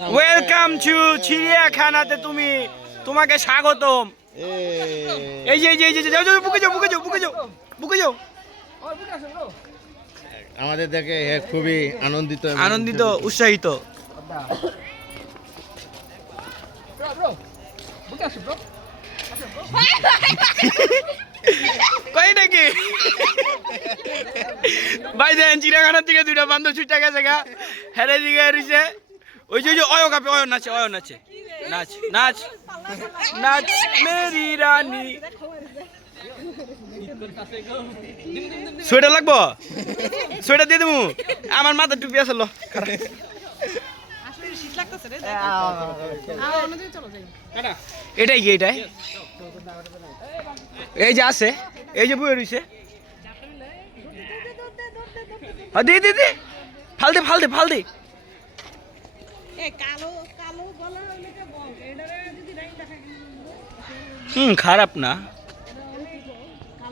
Welcome to চিড়িয়াখানাতে তোমাকে স্বাগতম। এই যে যাও বুকে যাও। আমাদের দেখে খুবই আনন্দিত উৎসাহিত। কই নাকি ভাই দেন চিড়িয়াখানার থেকে দুইটা বান্ধব ছুটে গেছে গা হেরে দিকে রইছে। ওই যে অয় কাপে অয় নাচে নাচ নাচ নাচ মেরি রানী। সোয়েটার লাগবো? সোয়েটার দিয়ে দেবো। আমার মাথা টুপি আসল এটাই কি এটাই এই যে আছে এই যে বয়ে রয়েছে দে ফালদে খারাপ না।